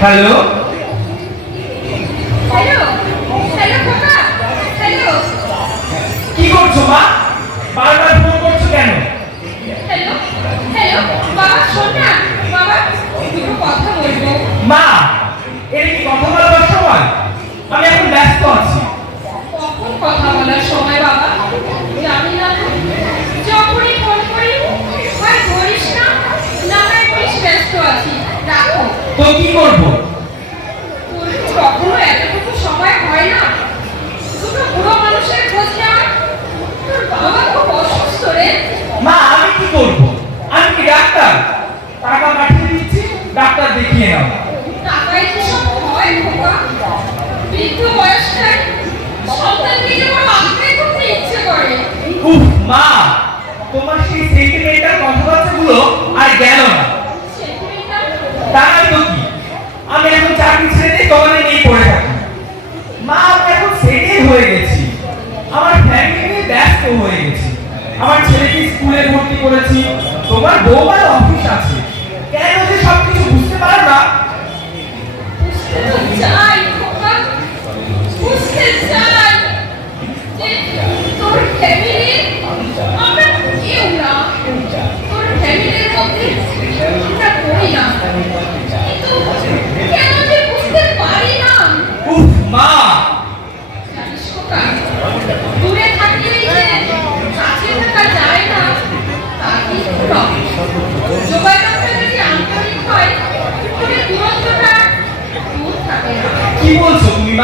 Hello hello hello খোকা hello কি করছ মা বারবার ফোন করছ কেন হ্যালো হ্যালো বাবা শোন না বাবা দুটো কথা বলব মা এর কি কথা বলবার সময় আমি এখন ব্যস্ত আছি কখন কথা বলার সময় বাবা জানি না তো। যখনই ফোন করি হয় ধরিস না না হয় বলিস ব্যস্ত আছি রাখো তো কি করব? কখনো এতটুকু সময় হয় না। দুটো বুড়ো মানুষের খোঁজ নেওয়ার তোর বাবা খুব অসুস্থ রে। মা আমি কি করব? আমি কি ডাক্তার? টাকা পাঠিয়ে দিচ্ছি ডাক্তার দেখিয়ে নাও। টাকায় কি সব হয় খোকা। বৃদ্ধ বয়সটায় সন্তানকে যে আঁকড়ে ধরতে ইচ্ছে করে। উফ মা তোমার সেই সেন্টিমেন্টাল কথাবার্তাগুলো আর গেল না। মা আমি এখন সেটেল হয়ে গেছি। আমার ফ্যামিলি নিয়ে ব্যস্ত হয়ে গেছি। আমার ছেলেকে স্কুলে ভর্তি করেছি। তোমার বৌমার অফিস আছে।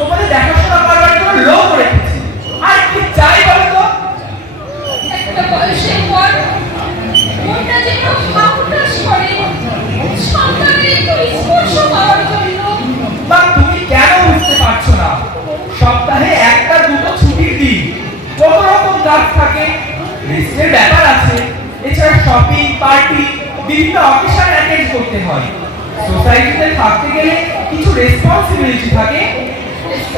তোমাদের দেখাশোনা করবার জন্য লোক রেখেছি। আর কি চাই বলো তো? একটা বয়সের পর মনটা যেন হাহুতাশ করে সন্তানের একটু স্পর্শ পাওয়ার জন্য। বা তুমি কেন বুঝতে পারছ না? সপ্তাহে একটা দুটো ছুটির দিন। কত রকম কাজ থাকে রেস্টের ব্যাপার আছে। এছাড়া শপিং পার্টি বিভিন্ন অকেশন অ্যাটেন্ড করতে হয়। সোসাইটিতে থাকতে গেলে কিছু রেসপন্সিবিলিটি থাকে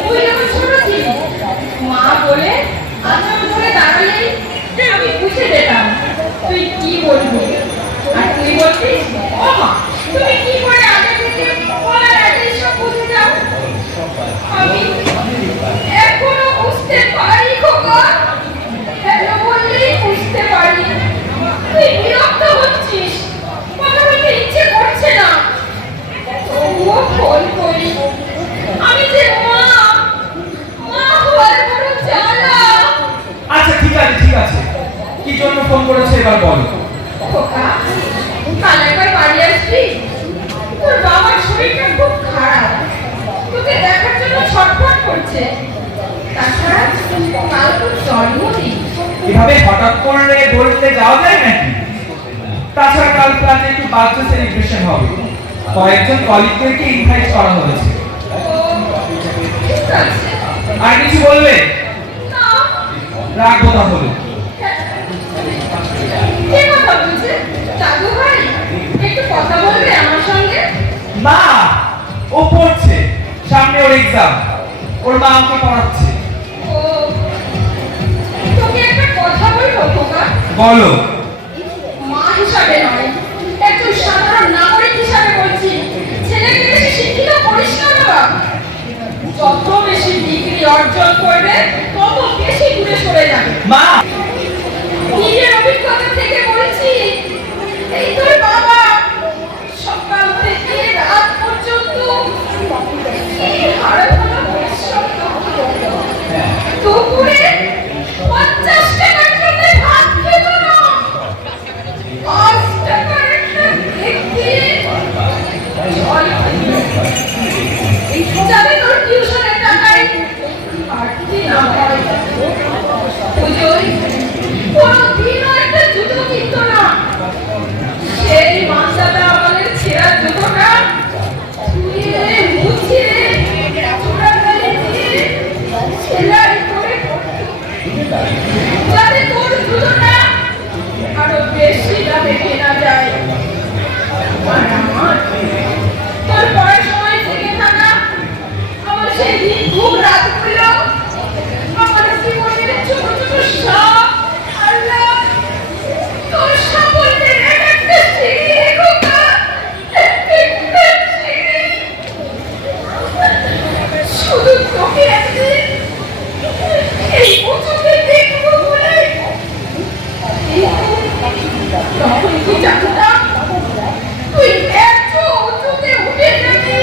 তুই মা করে আমি বুঝে তুই কি বলবি তুই বিরক্ত হচ্ছিস কথা বলতে ইচ্ছে করছে না তবুও ফোন করি আমি যে মা মা হওয়ার বড় জ্বালা আচ্ছা ঠিক আছে ঠিক আছে কি জন্য ফোন করেছ এবার বলো খোকা কাল একবার বাড়ি আসবি তোর বাবার শরীরটা খুব খারাপ তোকে দেখার জন্য ছটফট করছে তাছাড়া কাল তোর জন্মদিন এভাবে হঠাৎ করে বলতে যাওয়া যায় নাকি? তাছাড়া কাল ক্লাসে একটু বার্থডে সেলিব্রেশন হবে। কয়েকজন কলিগদেরকে ইনভাইট করা হয়েছে। আর কিছু বলবে? রাখব তাহলে। মা ও পড়ছে। সামনে ওর এক্সাম ওর মা আমাকে পড়াচ্ছে। বলো। মা হিসাবে নয় একজন সাধারণ নাগরিক হিসাবে বলছি। ছেলেকে বেশি শিক্ষিত করিস না বাবা যত বেশি ডিগ্রি অর্জন করবে তত বেশি দূরে সরে যাবে। মা! পুজোয়। তোর জুতোটা আরও বেশি দামে কেনা যায় আর আমার তোর পরের সময় থেকে থাকা আমার সেই দিন খুব রাত হইল আমার জীবনের ছোট ছোট সব আল্লাহ তোর সাফল্যের এক একটা সিঁড়ি রে খোকা, এক একটা সিঁড়ি। শুধু তোকে একদিন এই উঁচুতে দেখব বলে তখন কি জানতাম তুই এত উঁচুতে উঠে যাবি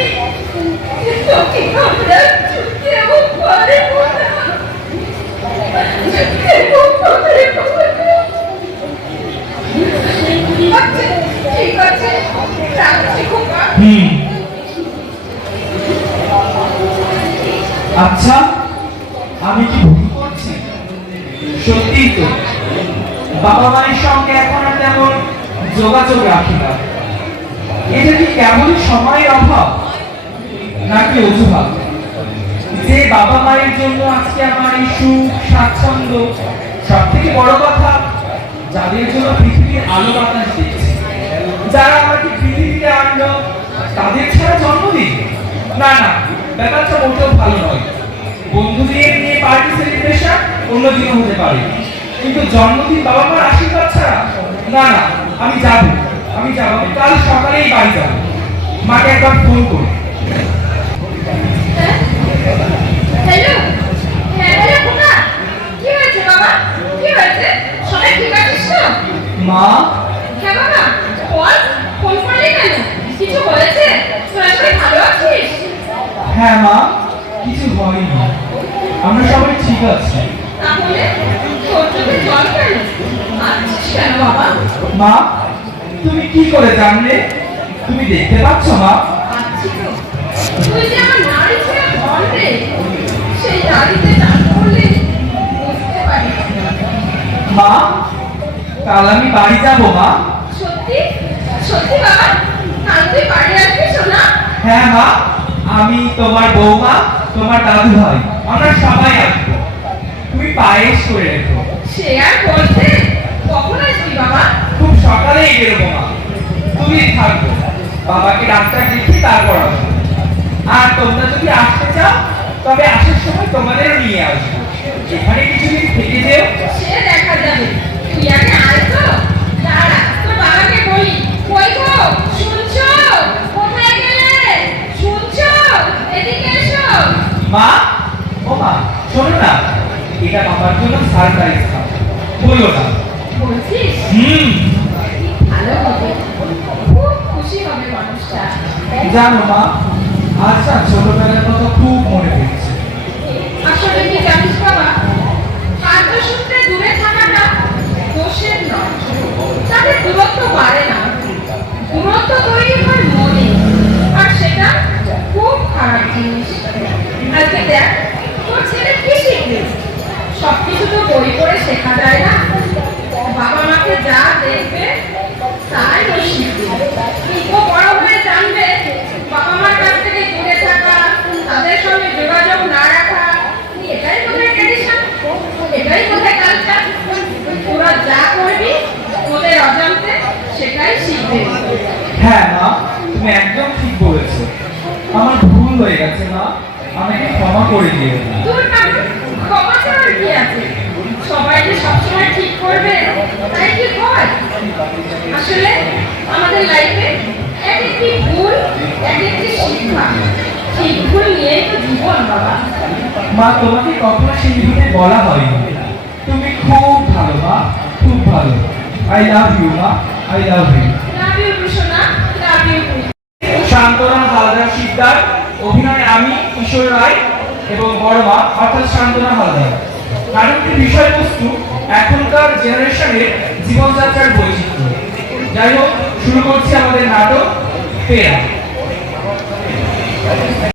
তোকে আমরা ছুটেও পারব না ছুটেও পারব না আচ্ছা, ঠিক আছে রাখছি খোকা হুম আচ্ছা আমি কি ভুল করছি? সত্যিই তো। বাবা মায়ের সঙ্গে এখন আর তেমন যোগাযোগ রাখি না। এটা কি কেমন সময়ের অভাব? নাকি অজুহাত? যে বাবা মায়ের জন্য আজকে আমার এই সুখ, স্বাচ্ছন্দ্য সব থেকে বড় কথা, যাদের জন্য পৃথিবীর আলো বাতাস দিচ্ছে। যারা আমাকে পৃথিবীতে আনলো, তাদের ছাড়া জন্মদিন না না ব্যাপারটা মোটেও ভালো নয়। বন্ধুদের নিয়ে পার্টি সেলিব্রেশন অন্য দিনও হতে পারে। কিন্তু জন্মদিন বাবা মার আশীর্বাদ ছাড়া না না, আমি যাব। আমি যাব, আমি কাল সকালেই বাড়ি যাব। মাকে একবার ফোন করি। হ্যালো হ্যাঁ হ্যালো খোকা কি হয়েছে বাবা কি হয়েছে সবাই ঠিক আছিস তো মা হ্যাঁ বাবা বল ফোন করলি কেন কিছু হয়েছে তোরা সবাই ভালো আছিস হ্যাঁ মা কিছু হয়নি আমরা সবাই ঠিক আছি তাহলে তোর চোখে জল কেন আছিস কেন বাবা মা তুমি কি করে জানলে? তুমি দেখতে পাচ্ছ মা? তুই যে আমার নারী ছেড়ে ধন রে সেই নারীতে চান করলে বুঝতে পারি মা কাল আমি বাড়ি যাব মা। সত্যি? সত্যি বাবা? কাল তুই বাড়ি আসবি শোনা হ্যাঁ মা আমি তোমার বৌমা তোমার দাদু ভাই আমরা সবাই আসব। তুমি পায়েস করে রেখো। সে আর বলতে কখন আসবি বাবা? সকালেই বেরোবো মা। তুমি থাকব। বাবাকে ডাক্তার দেখিয়ে তারপর আসব। আর তোমরা যদি আসতে চাও তবে আসার সময় তোমাদেরও নিয়ে আসব। এখানে কিছুদিন থেকে যেও। সে দেখা যাবে। তুই আগে আয় তো। দাঁড়া তোর বাবাকে বলি। কই গো? শুনছো? কোথায় গেলে? শুনছো? এদিকে এসো। মা? ও মা শোনো না। এটা বাবার জন্য সারপ্রাইজ খাও। বলো না। বলছিস? হুম। জানো মা আচ্ছা ছোটবেলার কথা খুব মনে দূরত্ব দূরত্ব সেটা খুব খারাপ জিনিস। আজকে দেখ, তোর ছেলে কি শিখবে? সব কিছু তো বই করে শেখা যায় না বাবা মাকে যা দেখবে তাই ও শিখবে ও বড় হয়ে জানবে বাবা মার কাছ থেকে দূরে থাকা তাদের সঙ্গে যোগাযোগ না রাখা এটাই বোধহয় ট্রেডিশন এটাই বোধহয় কালচার? তোরা যা করবি ওদের অজান্তে সেটাই শিখবে। হ্যাঁ মা তুমি একদম ঠিক বলেছ। আমার ভুল হয়ে গেছে মা। আমাকে ক্ষমা করে দিও। তোর ক্ষমা চাওয়ার কি আছে? সবাই যে সবসময় ঠিক করবে তাই কি হয়? আসলে আমাদের লাইফে এক একটি ভুল এক একটি শিক্ষা। ঠিক ভুল নিয়েই তো জীবন বাবা। মা তোমাকে কখনো সেই ভাবে বলা হয়নি। ভালো মা খুব ভালো। আই লাভ ইউ মা I love you love you Krishna love you Shantana Haldar Sikdar অভিনয়ে আমি কিশোর রায় এবং বড় মা অর্থাৎ শান্তনা হালদার। নাটকটির বিষয়বস্তু এখনকার জেনারেশনের জীবনযাত্রার বৈচিত্র্য। যাই হোক শুরু করছি আমাদের নাটক ফেরা।